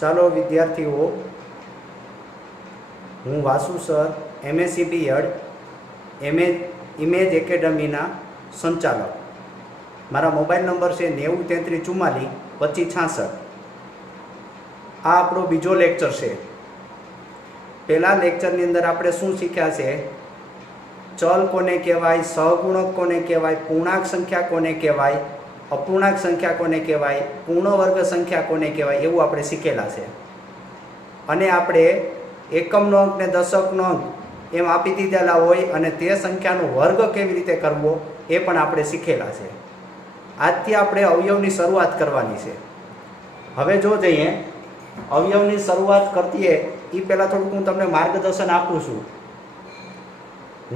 ચાલો વિદ્યાર્થીઓ, હું વાસુ સર, એમએસસી બીએડ ઇમેજ એકેડમીના સંચાલક. મારા મોબાઈલ નંબર છે 90 33 44 25 66. આ આપણો બીજો લેક્ચર છે. પહેલા લેક્ચરની અંદર આપણે શું શીખ્યા છે? ચલ કોને કહેવાય, સહગુણક કોને કહેવાય, પૂર્ણાંક સંખ્યા કોને કહેવાય, અપૂર્ણાંક સંખ્યા કોને કહેવાય, પૂર્ણ વર્ગ સંખ્યા કોને કહેવાય, એવું આપણે શીખેલા છે. અને આપણે એકમનો અંક ને દશકનો અંક એમ આપી દીધેલા હોય અને તે સંખ્યાનો વર્ગ કેવી રીતે કરવો એ પણ આપણે શીખેલા છે. આજથી આપણે અવયવની શરૂઆત કરવાની છે. હવે જો જઈએ અવયવની શરૂઆત કરતીએ એ પહેલાં થોડુંક હું તમને માર્ગદર્શન આપું છું.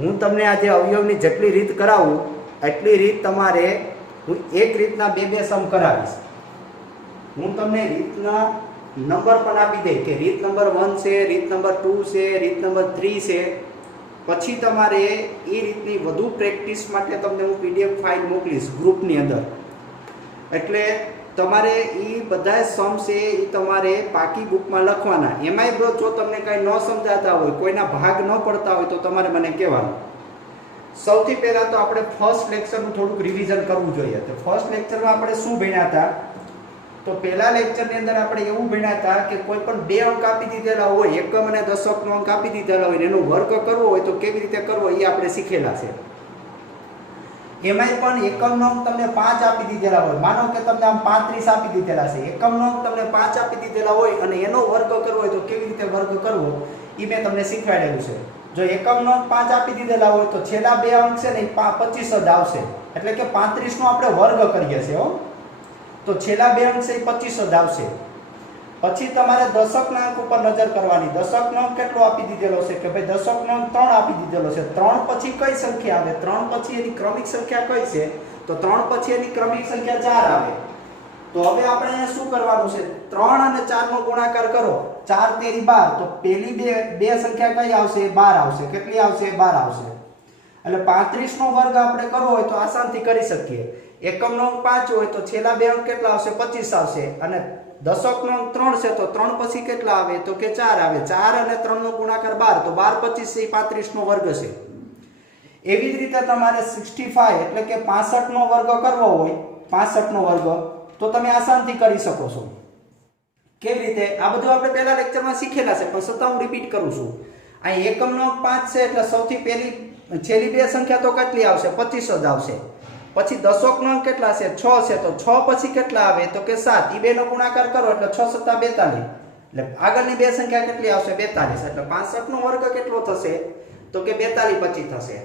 હું તમને આજે અવયવની જેટલી રીત કરાવું એટલી રીત તમારે હું એક રીતના બે સમ કરાવીશ. હું તમને રીતના નંબર પણ આપી દઈ કે રીત નંબર 1 છે, રીત નંબર 2 છે, રીત નંબર 3 છે. પછી તમારે એ રીતની વધુ પ્રેક્ટિસ માટે તમને હું પીડીએફ ફાઇલ મોકલીશ ગ્રુપની અંદર. એટલે તમારે એ બધા સમ છે એ તમારે પાકી બુકમાં લખવાના. એમાંય બ્રો જો તમને કાંઈ ન સમજાતા હોય, કોઈના ભાગ ન પડતા હોય તો તમારે મને કહેવાનું. સૌથી પહેલાં તો આપણે ફર્સ્ટ લેક્ચરનું થોડુંક રિવિઝન કરવું જોઈએ. તો ફર્સ્ટ લેક્ચરમાં આપણે શું ભણ્યા હતા? તો પહેલા લેક્ચરની અંદર આપણે એવું ભણ્યા હતા કે કોઈ પણ બે અંક આપી દીધેલા હોય, એકમ અને દશકનો અંક આપી દીધેલા હોય, એનો વર્ગ કરવો હોય તો કેવી રીતે કરવો એ આપણે શીખેલા છે. એમાંય પણ એકમનો અંક તમને 5 આપી દીધેલા હોય, માનો કે તમને આમ 35 આપી દીધેલા છે, એકમનો અંક તમને 5 આપી દીધેલા હોય અને એનો વર્ગ કરવો હોય તો કેવી રીતે વર્ગ કરવો એ મેં તમને શીખવાડેલું છે. જો એકમનો અંક 5 આપી દીધેલા હોય તો છેલ્લા બે અંક છે ને એ 25 જ આવશે, એટલે કે 35 નો આપણે વર્ગ કરીએ છીએ. તો છેલ્લા બે અંક છે એ 25 જ આવશે. પછી તમારે દશકના અંક ઉપર નજર કરવાની. દશકનો અંક કેટલો આપી દીધેલો છે કે ભાઈ દશકનો અંક 3 આપી દીધેલો છે. 3 પછી કઈ સંખ્યા આવે? 3 પછી એની ક્રમિક સંખ્યા કઈ છે? તો 3 પછી એની ક્રમિક સંખ્યા 4 આવે. તો હવે આપણે શું કરવાનું છે? 3 અને 4 નો ગુણાકાર કરો. 4 તેરી 12. તો પેલી બે સંખ્યા કઈ આવશે? 12 આવશે. કેટલી આવશે? 12 આવશે. એટલે 35 નો વર્ગ આપણે કરવો હોય તો આસાનથી કરી શકીએ. એકમનો અંક 5 હોય તો છેલ્લા બે અંક કેટલા આવશે? 25 આવશે. અને દશકનો અંક 3 છે તો 3 પછી કેટલા આવે? તો કે 4 આવે. 4 અને 3 નો ગુણાકાર 12. તો 12 25 એ 35 નો વર્ગ છે. એવી જ રીતે તમારે 65 એટલે કે 65 નો વર્ગ કરવો હોય, 65 નો વર્ગ, તો તમે આસાનથી કરી શકો છો. કેવી રીતે? આ બધું આપણે પહેલા લેક્ચરમાં શીખેલા છે, પણ છતાં હું રિપીટ કરું છું. અહીં એકમનો અંક 5 છે એટલે સૌથી છેલ્લી બે સંખ્યા તો કેટલી આવશે? 25 જ આવશે. પછી દશકનો અંક કેટલા છે? 6 છે. તો 6 પછી કેટલા આવે? તો કે 7. એ બે નો ગુણાકાર કરો એટલે 6 + 42. એટલે આગળની બે સંખ્યા કેટલી આવશે? 42. એટલે 65 નો વર્ગ કેટલો થશે? તો કે 42 25 થશે.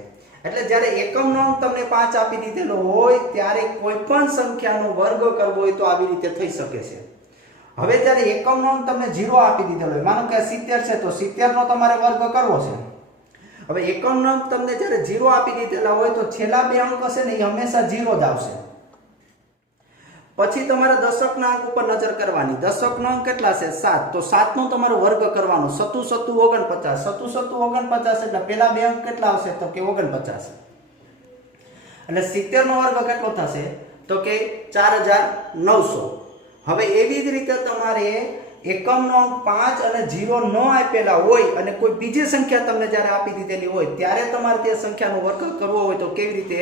એટલે જ્યારે એકમનો અંક તમને 5 આપી દીધેલો હોય ત્યારે કોઈ પણ સંખ્યાનો વર્ગ કરવો હોય તો આવી રીતે થઈ શકે છે. હવે જ્યારે એકમનો અંક તમને 0 આપી દીધેલો હોય, માનો કે 70 છે તો 70 નો તમારે વર્ગ કરવો છે. હવે એકમનો અંક તમને જ્યારે 0 આપી દીધેલા હોય તો છેલ્લા બે અંક હશે ને એ હંમેશા 0 જ આવશે. પછી તમારે દશકના અંક ઉપર નજર કરવાની. દશકનો અંક કેટલા છે? 7. તો 7 નો તમારો વર્ગ કરવાનો. 7 × 7 = 49. 7 × 7 = 49 એટલે પેલા બે અંક કેટલા આવશે? તો કે 49. એટલે 70 નો વર્ગ કેટલો થશે? તો કે 4900. હવે એવી જ રીતે તમારે એકમનો અંક 5 અને 0 ન આપેલા હોય અને કોઈ બીજી સંખ્યા તમને જ્યારે આપી દીધેલી હોય ત્યારે તમારે તે સંખ્યાનો વર્ગ કરવો હોય તો કેવી રીતે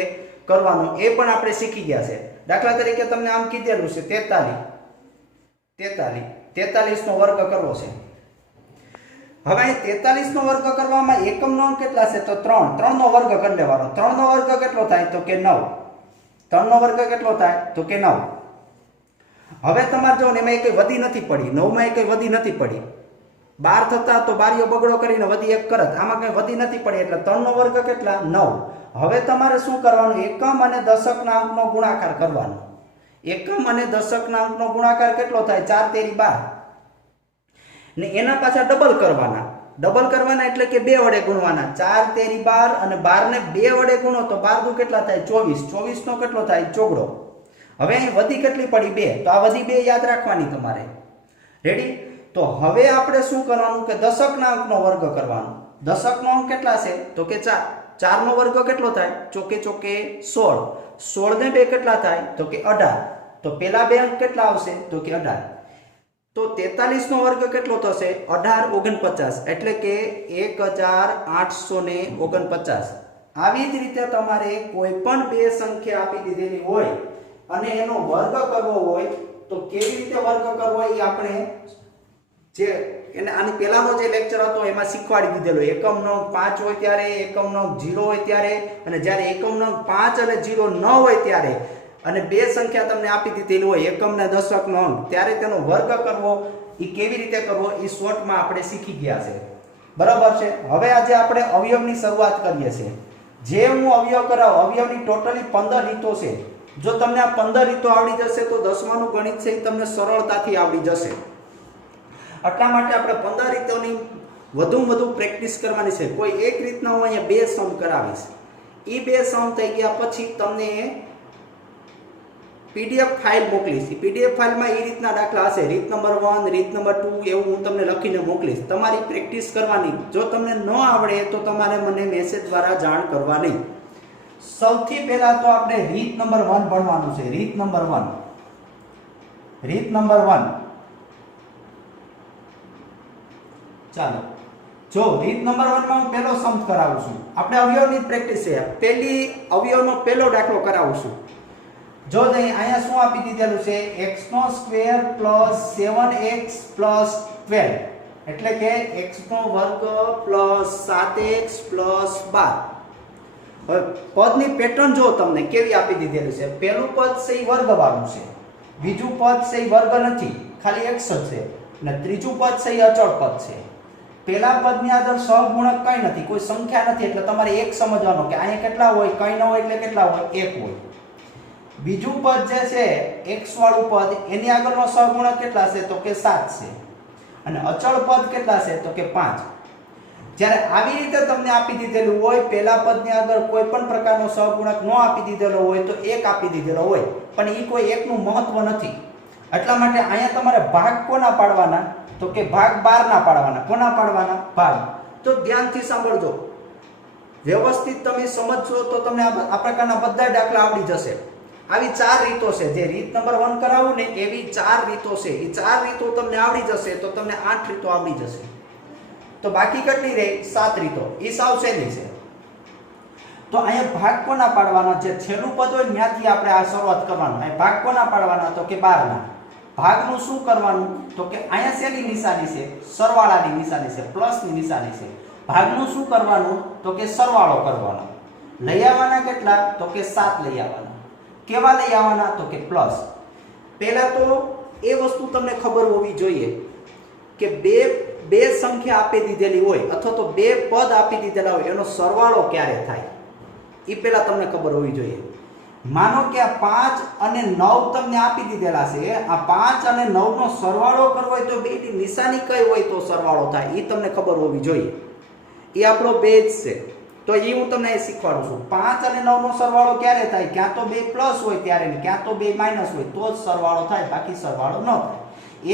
કરવાનો એ પણ આપણે શીખી ગયા છે. દાખલા તરીકે તમને આમ કીધેલું છે 43 નો વર્ગ કરવો છે. હવે અહીં 43 નો વર્ગ કરવામાં એકમનો અંક કેટલા છે? તો 3 નો વર્ગ કરી લેવાનો. 3 નો વર્ગ કેટલો થાય? તો કે 9. 3 નો વર્ગ કેટલો થાય? તો કે 9. હવે તમારે જો એમાં કઈ વધી નથી પડી, 9 માં કઈ વધી નથી પડી. 12 થતા તો બારીઓ બગડો કરીને વધી એક કરત, આમાં કઈ વધી નથી પડી એટલે 3 નો વર્ગ કેટલા? 9. હવે તમારે શું કરવાનું? એકમ અને દશકના અંકનો ગુણાકાર કરવાનો. એકમ અને દશકના અંકનો ગુણાકાર કેટલો થાય? 4 તેરી 12. ને એના પાછા ડબલ કરવાના. ડબલ કરવાના એટલે કે 2 વડે ગુણવાના. 4 તેરી 12 અને 12 ને 2 વડે ગુણો તો 12 દુ કેટલા થાય? 24. 24 નો કેટલો થાય? ચોગડો. હવે અહીં વધી કેટલી પડી? 2. તો આ વધી 2 યાદ રાખવાની તમારે. રેડી? તો હવે આપણે શું કરવાનું કે દશકના અંકનો વર્ગ કરવાનો. દશકનો અંક કેટલા છે? તો કે 4. 4 નો વર્ગ કેટલો થાય? ચોકે 16. 16 ને 2 કેટલા થાય? તો કે 18. તો પેલા બે અંક કેટલા આવશે? તો કે 18. તો 43 નો વર્ગ કેટલો થશે? 1849 એટલે કે 1849. આવી જ રીતે તમારે કોઈ પણ બે સંખ્યા આપી દીધેલી હોય અને એનો વર્ગ કરવો હોય તો કેવી રીતે વર્ગ કરવો એ આપણે જે એને આની પહેલાનો જે લેક્ચર હતો એમાં શીખવાડી દીધેલો. એકમ નંગ 5 હોય ત્યારે, એકમ નંગ 0 હોય ત્યારે, અને જ્યારે એકમ નંગ 5 અને 0 ન હોય ત્યારે અને બે સંખ્યા તમને આપી દીધેલી હોય એકમ ને દશક નો અંક, ત્યારે તેનો વર્ગ કરવો એ કેવી રીતે કરવો એ શોર્ટમાં આપણે શીખી ગયા છે. બરાબર છે. હવે આજે આપણે અવયવની શરૂઆત કરીએ છીએ. જે હું અવયવ કરાવ, અવયવની ટોટલી 15 રીતો છે. જો તમને આ 15 રીતો આવડી જશે તો 10માનું ગણિત છે એ તમને સરળતાથી આવડી જશે. એટલા માટે આપણે 15 રીતોની વધુમાં વધુ પ્રેક્ટિસ કરવાની છે. કોઈ એક રીતના હું અહીંયા બે સમ કરાવીશ. એ બે સમ થઈ ગયા પછી તમને PDF ફાઇલ મોકલીશ. PDF ફાઇલમાં એ રીતના દાખલા હશે, રીત નંબર 1, રીત નંબર 2 એવું હું તમને લખીને મોકલીશ. તમારી પ્રેક્ટિસ કરવાની. જો તમને ન આવડે તો તમારે મને મેસેજ દ્વારા જાણ કરવાની. સૌથી પહેલા તો આપણે રીત નંબર 1 ભણવાનું છે. રીત નંબર 1. રીત નંબર 1. ચાલો જો રીત નંબર 1 માં હું પહેલો સમ કરાવું છું. આપણે અવયવની પ્રેક્ટિસ છે. પહેલી અવયવનો પહેલો દાખલો કરાવું છું. જો અહીંયા શું આપી દીધેલું છે? x² + 7x + 12 એટલે કે x² + 7x + 12. હવે પદની પેટર્ન જો તમને કેવી આપી દીધેલી છે. પહેલું પદ છે એ વર્ગવાળું છે, બીજું પદ છે એ વર્ગ નથી, ખાલી x જ છે, અને ત્રીજું પદ છે એ અચળ પદ છે. પહેલા પદની આગળ સહગુણક કઈ નથી, કોઈ સંખ્યા નથી, એટલે તમારે એક સમજવાનો કે અહીંયા કેટલા હોય, કઈ ન હોય એટલે કેટલા હોય, 1 હોય. બીજું પદ જે છે x વાળું પદ, એની આગળનો સહગુણક કેટલા છે તો કે 7 છે, અને અચળ પદ કેટલા છે તો કે 5. જ્યારે આવી રીતે તમને આપી દીધેલું હોય, પહેલા પદની આગળ કોઈ પણ પ્રકારનો સહગુણક ન આપી દીધેલો હોય તો 1 આપી દીધેલો હોય, પણ એ કોઈ 1 નું મહત્વ નથી. એટલા માટે અહીંયા તમારે ભાગ કોના પાડવાના તો કે ભાગ 12 ના પાડવાના. કોના પાડવાના? ભાગ. તો ધ્યાનથી સાંભળજો, વ્યવસ્થિત તમે સમજશો તો તમને આ પ્રકારના બધા દાખલા આવડી જશે. આવી 4 રીતો છે. જે રીત નંબર 1 કરાવું ને એવી 4 રીતો છે. એ 4 રીતો તમને આવડી જશે તો તમને 8 રીતો આવડી જશે. તો બાકી કેટલી રહી? 7 રીતો. એ સાવ સહેલી છે. તો અહીંયા ભાગ કોના પાડવાના? જે છેલ્લું પદ હોય ત્યાંથી આપણે આ શરૂઆત કરવાનું. અહીં ભાગ કોના પાડવાના તો કે 12 ના. ભાગનું શું કરવાનું તો કે અહીંયા શેની નિશાની છે? સરવાળાની નિશાની છે, પ્લસની નિશાની છે. ભાગનું શું કરવાનું તો કે સરવાળો કરવાનો. લઈ આવવાના કેટલા તો કે 7 લઈ આવવાના. કેવા લઈ આવવાના તો કે પ્લસ. પહેલા તો એ વસ્તુ તમને ખબર હોવી જોઈએ કે બે સંખ્યા આપી દીધેલી હોય અથવા તો બે પદ આપી દીધેલા હોય એનો સરવાળો ક્યારે થાય એ પહેલા તમને ખબર હોવી જોઈએ. માનો કે આ 5 અને 9 તમને આપી દીધેલા છે. આ 5 અને 9 નો સરવાળો કરવો હોય તો બેની નિશાની કઈ હોય તો સરવાળો થાય એ તમને ખબર હોવી જોઈએ. એ આપણો બેઝ છે. તો એ હું તમને શીખવાડું છું. 5 અને 9 નો સરવાળો ક્યારે થાય? ક્યાં તો બે પ્લસ હોય ત્યારે ને ક્યાં તો બે માઇનસ હોય તો જ સરવાળો થાય, બાકી સરવાળો ન થાય.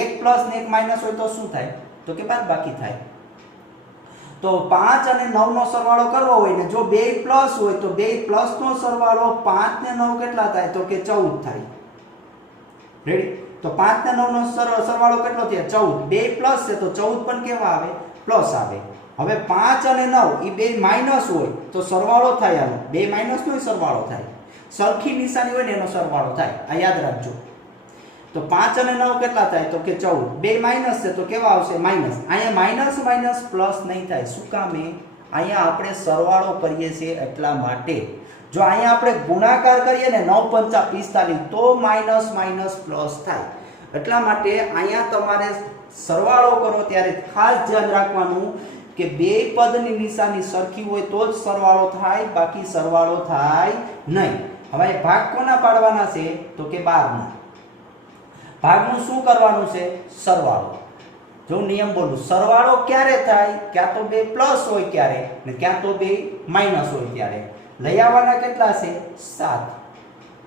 એક પ્લસ ને એક માઇનસ હોય તો શું થાય તો કે બાદબાકી થાય. તો 5 અને 9 નો સરવાળો કરવો હોય ને જો બે પ્લસ હોય તો બે પ્લસ નો સરવાળો 5 ને 9 કેટલા થાય તો કે 14 થાય. રેડી? તો 5 ને 9 નો સરવાળો કેટલો થયો? 14. બે પ્લસ છે તો 14 પણ કેવા આવે? પ્લસ આવે. હવે 5 અને 9 એ બે માઇનસ હોય તો સરવાળો થાય. આનો બે માઇનસ નો સરવાળો થાય. સરખી નિશાની હોય ને એનો સરવાળો થાય. આ યાદ રાખજો. તો 5 અને 9 કેટલા થાય તો કે 14. બે માઇનસ છે તો કેવા આવશે? માઇનસ. અહીંયા માઇનસ માઇનસ પ્લસ નહીં થાય. શું કામે? અહીંયા આપણે સરવાળો કરીએ છીએ એટલા માટે. જો અહીંયા આપણે ગુણાકાર કરીએ ને 9 પંચા 45 તો માઇનસ માઇનસ પ્લસ થાય. એટલા માટે અહીંયા તમારે સરવાળો કરો ત્યારે ખાસ ધ્યાન રાખવાનું કે બે પદની નિશાની સરખી હોય તો જ સરવાળો થાય, બાકી સરવાળો થાય નહીં. હવે ભાગ કોના પાડવાના છે તો કે 12 ના. ભાગનું શું કરવાનું છે? સરવાળો. જો નિયમ બોલું, સરવાળો ક્યારે થાય? ક્યાં તો બે પ્લસ હોય ત્યારે ને ક્યાં તો બે માઇનસ હોય ત્યારે. લઈ આવવાના કેટલા છે? 7.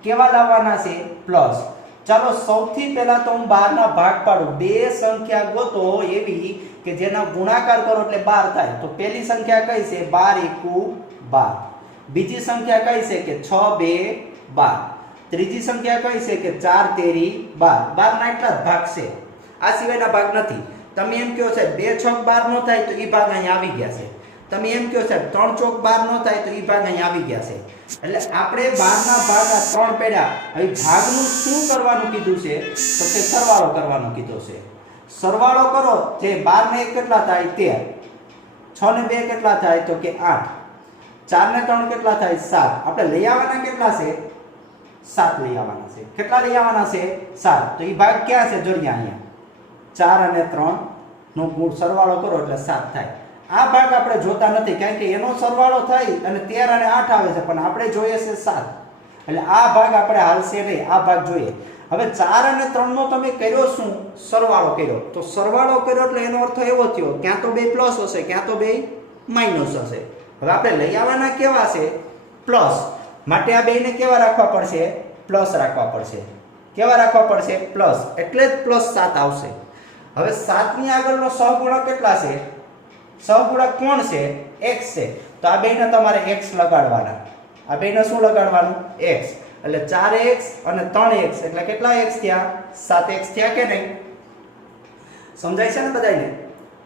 કેવા લાવવાના છે? પ્લસ. ચાલો સૌથી પહેલા તો હું 12 ના ભાગ પાડું. બે સંખ્યા ગોતો એવી કે જેના ગુણાકાર કરો એટલે 12 થાય. તો પહેલી સંખ્યા કઈ છે? 12 એકુ 12. બીજી સંખ્યા કઈ છે કે 6 2 12. ત્રીજી સંખ્યા કઈ છે કે 4 તેરી 12. 12 ના એટલા જ ભાગ છે. આ સિવાયના ભાગ નથી. તમે એમ કહો સાહેબ 2 છોક 12 ન થાય તો એ ભાગ અહીંયા આવી ગયા છે. તમે એમ કહો સાહેબ 3 ચોક 12 ન થાય તો એ ભાગ અહીંયા આવી ગયા છે. એટલે આપણે 12 ના ભાગ આ 3 પડ્યા. હવે ભાગનું શું કરવાનું કીધું છે તો તે સરવાળો કરવાનો કીધો છે. સરવાળો કરો જે 12 ને 1 કેટલા થાય 13, 6 ને 2 કેટલા થાય તો કે 8, 4 ને 3 કેટલા થાય 7. આપણે લઈ આવવાના કેટલા છે 7 લઈ આવવાના છે. કેટલા લઈ આવવાના છે 7. તો એ ભાગ ક્યાં છે જોડ્યા અહીંયા 4 અને 3 નો ગુણ સરવાળો કરો એટલે 7 થાય. આ ભાગ આપણે જોતા નથી કારણ કે એનો સરવાળો થઈ અને 13 અને 8 આવે છે, પણ આપણે જોઈએ છે 7. એટલે આ ભાગ આપણે હાલશે નહીં, આ ભાગ જોઈએ. હવે 4 અને 3 નો તમે કર્યો શું સરવાળો કર્યો. તો સરવાળો કર્યો એટલે એનો અર્થ એવો થયો ક્યાં તો બે પ્લસ હશે ક્યાં તો બે માઈનસ હશે. હવે આપણે લઈ આવવાના કેવા છે પ્લસ, માટે આ બેને કેવા રાખવા પડશે પ્લસ રાખવા પડશે. કેવા રાખવા પડશે પ્લસ, એટલે જ +7 આવશે. હવે 7 ની આગળનો સહગુણક કેટલા છે, સહગુણક કોણ છે x છે. તો આ બેને તમારે x લગાડવાના. આ બેને શું લગાડવાનું x. એટલે 4x અને 3x એટલે કેટલા x થયા 7x થયા કે નહીં. સમજાય છે ને બધાને.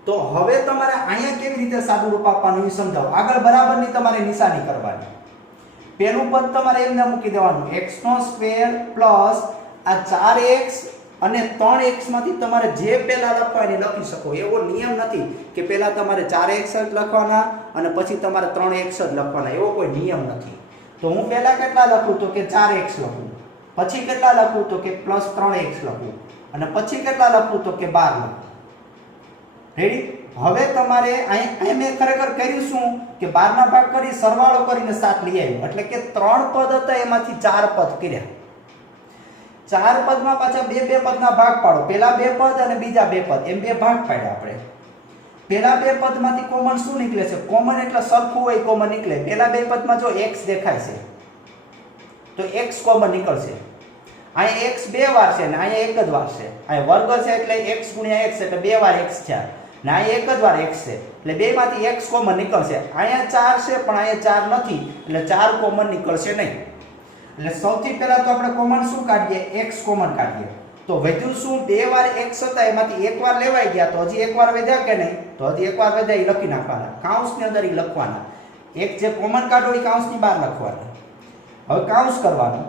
તો હવે તમારે અહીંયા કેવી રીતે સાદું રૂપ આપવાનું એ સમજાવો. આગળ બરાબરની તમારે નિશાની કરવાની. પહેલું પદ તમારે એમને મૂકી દેવાનું x² પ્લસ આ 4x અને 3x માંથી તમારે જે પહેલા લખવાની લખી શકો. એવો નિયમ નથી કે પહેલા તમારે 4x જ લખવાના અને પછી તમારે 3x જ લખવાના, એવો કોઈ નિયમ નથી. તો હું પહેલા કેટલા લખું તો કે 4x લખું, પછી કેટલા લખું તો કે +3x લખું અને પછી કેટલા લખું તો કે 12 લખું. રેડી. હવે તમારે અહીં મેં ખરેખર કર્યું શું કે 12 ના ભાગ કરી સરવાળો કરીને 7 લઈ આવ્યો. એટલે કે 3 પદ હતા એમાંથી 4 પદ કર્યા. 4 પદમાં પાછા બે પદના ભાગ પાડો. પહેલા 2 પદ અને બીજા 2 પદ એમ 2 ભાગ પાડ્યા આપણે. પહેલા 2 પદમાંથી કોમન શું નીકળે છે, કોમન એટલે સરખું હોય કોમન નીકળે. પહેલા 2 પદમાં જો x દેખાય છે તો x કોમન નીકળશે. અહીંયા x 2 વાર છે ને અહીંયા 1 જ વાર છે. અહીંયા વર્ગ છે એટલે x × x એટલે 2 વાર x થયા ને અહીંયા 1 જ વાર x છે એટલે બેમાંથી x કોમન નીકળશે. અહીંયા 4 છે પણ અહીંયા 4 નથી એટલે 4 કોમન નીકળશે નહીં. એટલે સૌથી પહેલા તો આપણે કોમન શું કાઢીએ x કોમન કાઢીએ. તો વધ્યું શું 2 વાર x હતા એમાંથી 1 વાર લેવાઈ ગયા તો હજી 1 વાર વધ્યા કે નહીં, તો હજી 1 વાર વધ્યા એ લખી નાખવાના. કૌંસની અંદર એ લખવાના. એક જે કોમન કાઢો એ કૌંસની બહાર લખવાના. હવે કૌંસ કરવાનું.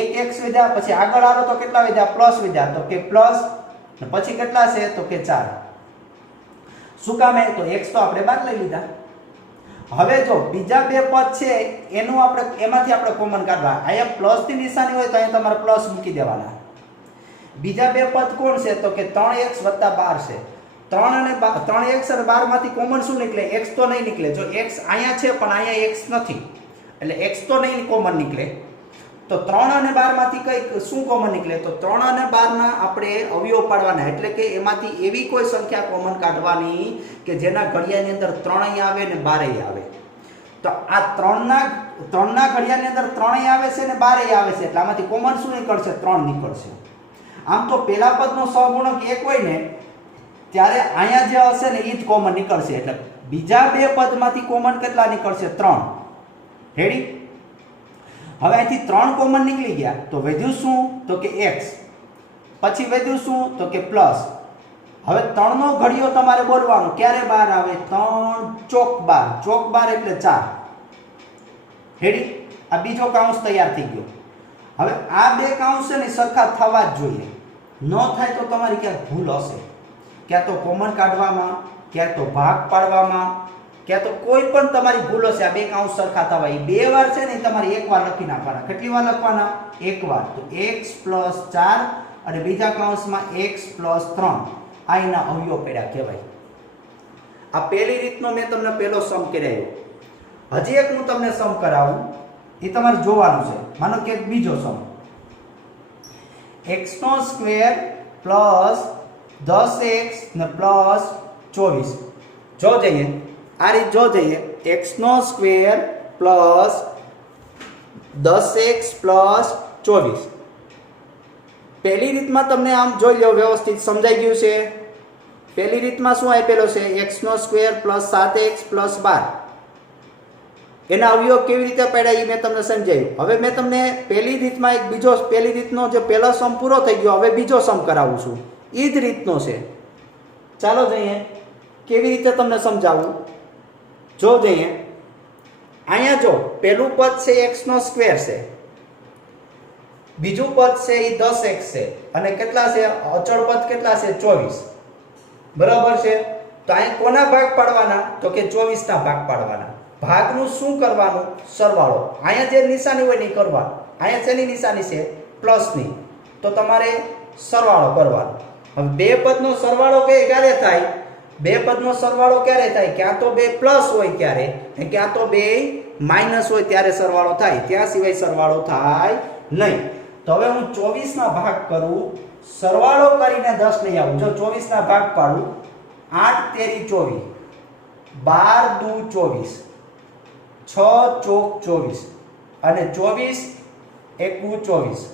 1x વધ્યા પછી આગળ આવો તો કેટલા વધ્યા પ્લસ વધ્યા તો કે પ્લસ ને પછી કેટલા છે તો કે 4. શું કામે તો x તો આપણે બહાર લઈ લીધા. હવે જો બીજા 2 પદ છે એનું આપણે એમાંથી આપણે કોમન કાઢવા. અહીંયા પ્લસ ની નિશાની હોય તો અહીંયા તમારે પ્લસ મૂકી દેવાના. બીજા 2 પદ કોણ છે તો કે 3x + 12 છે. 3 અને 3x અને 12 માંથી કોમન શું નીકળે x તો નહીં નીકળે. જો x અહીંયા છે પણ અહીંયા x નથી એટલે x તો નહીં કોમન નીકળે. તો 3 અને 12 માંથી કઈ શું કોમન નીકળે તો 3 અને 12 ના આપણે અવયવ પાડવાના. એટલે કે એમાંથી એવી કોઈ સંખ્યા કોમન કાઢવાની કે જેના ઘડિયાની અંદર 3 આવે ને 12 આવે. તો આ 3 ના ઘડિયાની અંદર 3 આવે છે ને 12 આવે છે એટલે આમાંથી કોમન શું નીકળશે 3 નીકળશે. આમ તો પહેલા પદનો સહગુણક 1 હોય ને ત્યારે અહીંયા જે હશે ને એ જ કોમન નીકળશે. એટલે બીજા 2 પદમાંથી કોમન કેટલા નીકળશે 3. રેડી. હવે અહીંથી 3 કોમન નીકળી ગયા તો વધ્યું શું તો કે x, પછી વધ્યું શું તો કે પ્લસ. હવે 3 નો ઘડિયો તમારે બોલવાનો ક્યારે બહાર આવે 3 ચોક 12, ચોક 12 એટલે 4. રેડી. આ બીજો કૌંસ તૈયાર થઈ ગયો. હવે આ 2 કૌંસ છે ને સરખા થવા જ જોઈએ. ન થાય તો તમારી ક્યાંક ભૂલ હશે, ક્યાં તો કોમન કાઢવામાં, ક્યાં તો ભાગ પાડવામાં, ક્યાં તો કોઈ પણ તમારી ભૂલ હશે. આ 2 કૌંસ સરખા થવા એ 2 વાર છે ને તમારે 1 વાર લખી નાખવાના. કેટલી વાર લખવાના 1 વાર. તો x + 4 અને બીજા કૌંસમાં x + 3 આ એના અવયવ પડ્યા કહેવાય. આ પહેલી રીતનો મેં તમને પહેલો સમ કરાવ્યો. હજી એક હું તમને સમ કરાવું એ તમારે જોવાનું છે. માનો કે બીજો સમ x² + 10x ને +24. જો જઈએ આ રીત જો જઈએ x² + 10x + 24. પહેલી રીતમાં તમને આમ જોઈ લો વ્યવસ્થિત સમજાઈ ગયું છે. પહેલી રીતમાં શું આપેલો છે x² + 7x + 12. એના અવયવ કેવી રીતે પડ્યા એ મેં તમને સમજાવ્યું. હવે મેં તમને પહેલી રીતમાં એક બીજો પહેલી રીતનો જે પહેલો સમ પૂરો થઈ ગયો હવે બીજો સમ કરાવું છું. એ જ રીતનો છે. ચાલો જઈએ કેવી રીતે તમને સમજાવું. જો જઈએ અહીંયા જો પેલું પદ છે x નો સ્ક્વેર છે, બીજું પદ છે એ 10x છે અને કેટલા છે અચળ પદ કેટલા છે 24. બરાબર છે. તો અહીંયા કોના ભાગ પાડવાના તો કે 24 ના ભાગ પાડવાના. ભાગનું શું કરવાનું સરવાળો. અહીંયા જે નિશાની હોય ને કરવાનું. અહીંયા શેની નિશાની છે પ્લસની, તો તમારે સરવાળો કરવાનો. હવે બે પદનો સરવાળો ક્યારે થાય? બે પદનો સરવાળો ક્યારે થાય? ક્યાં તો બે પ્લસ હોય ત્યારે ને ક્યાં તો બે માઇનસ હોય ત્યારે સરવાળો થાય, ત્યાં સિવાય સરવાળો થાય નહીં. તો હવે હું 24 ના ભાગ કરું, સરવાળો કરીને 10 લઈ આવું. જો 24 ના ભાગ પાડું, 8 તેરી 24, 12 દુ 24, 6 ચોક 24 અને 24 એકુ 24.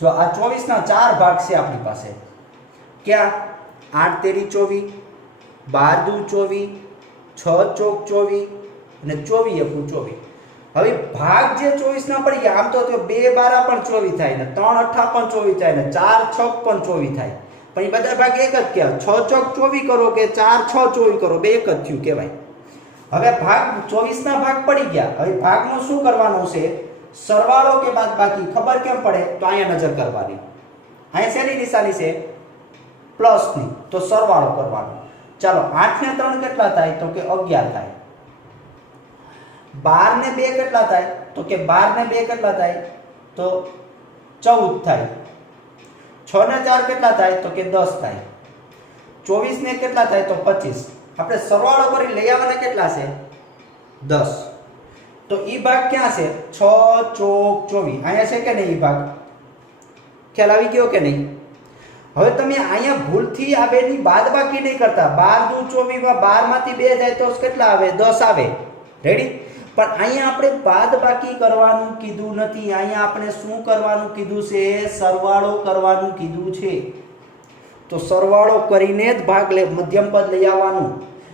જો આ 24 ના 4 ભાગ છે આપણી પાસે. ક્યાં? 8 તેરી 24, 12 દુ 24, 6 ચોક 24 અને 24 એકુ 24. હવે ભાગ જે 24 ના પડી ગયા, આમ તો 2 બારા પણ 24 થાય ને 3 અઠ્ઠા પણ 24 થાય ને 4 છક પણ 24 થાય, પણ એ બધા ભાગ એક જ કહેવાય. 6 ચોક 24 કરો કે 4 6 24 કરો, બે એક જ થયું કહેવાય. હવે ભાગ 24 ના ભાગ પડી ગયા. હવે ભાગનું શું કરવાનું છે? સરવાળો કે બાદબાકી ખબર કેમ પડે? તો અહીંયા નજર કરવાની. અહીંયા શેની નિશાની છે? પ્લસની. તો સરવાળો કરવાનો. ચાલો 8 ને 3 કેટલા થાય? તો કે 11 થાય. 12 ને 2 કેટલા થાય? તો કે 12 ને 2 કેટલા થાય? તો 14 થાય. 6 ને 4 કેટલા થાય? તો કે 10 થાય. 24 ને કેટલા થાય? તો 25. આપણે સરવાળો કરી લઈ આવવાના કેટલા છે? 10. તો ઈ ભાગ ક્યાં છે? 6 ચોક 24. અહીંયા છે કે નહીં ઈ ભાગ? ખ્યાલ આવી ગયો કે નહીં? હવે તમે અહીંયા ભૂલથી આ બેની બાદબાકી નહીં કરતા. 12 દુ 24 માં 12 માંથી 2 જાય તો કેટલા આવે? 10 આવે. રેડી? પણ અહીંયા આપણે બાદબાકી કરવાનું કીધું નથી. અહીંયા આપણે શું કરવાનું કીધું છે? સરવાળો કરવાનું કીધું છે. તો સરવાળો કરીને જ ભાગ મધ્યમ પદ લઈ આવવાનું.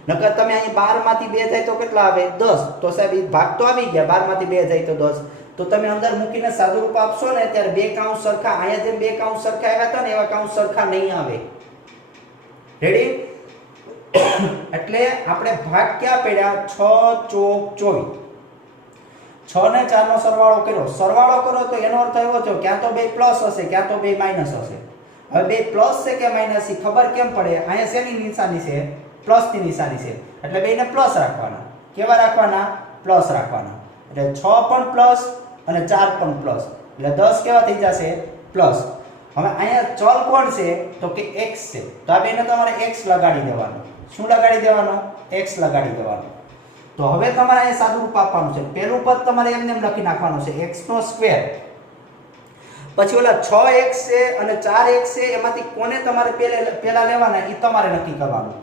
નકર તમે અહીં 12 માંથી 2 જાય તો કેટલા આવે? 10. તો સાહેબ ભાગ તો આવી ગયા. 12 માંથી 2 જાય તો 10. તો તમે અંદર મૂકીને સાદુરૂપ આપશો ને ત્યારે બે કાઉન્સ સરખા, અહીંયા જેમ બે કાઉન્સ સરખા આવ્યા હતા ને એવા કાઉન્સ સરખા નહીં આવે. રેડી? એટલે આપણે ભાગ ક્યાં પડ્યા? 6 ચોક 24. 6 ને 4 નો સરવાળો કર્યો. સરવાળો કરો તો એનો અર્થ એવો થયો ક્યાં તો બે પ્લસ હશે, ક્યાં તો બે માઇનસ હશે. હવે બે પ્લસ છે કે માઇનસ છે ખબર કેમ પડે? અહીંયા શેની નિશાની છે? પ્લસની નિશાની છે. એટલે બેને પ્લસ રાખવાના. કેવા રાખવાના? પ્લસ રાખવાના. એટલે 6 પણ પ્લસ અને 4 પણ પ્લસ. એટલે 10 કેવા થઈ જશે? પ્લસ. હવે અહીંયા ચલ કોણ છે? તો કે x છે. તો આ બેને તમારે x લગાડી દેવાનું. શું લગાડી દેવાનો? x લગાડી દેવાનો. તો હવે તમારે અહીંયા સાદું રૂપ આપવાનું છે. પહેલું પદ તમારે એમને એમ લખી નાખવાનું છે x નો સ્ક્વેર. પછી ઓલા 6x છે અને 4x છે, એમાંથી કોને તમારે પહેલા લેવાના એ તમારે નક્કી કરવાનું.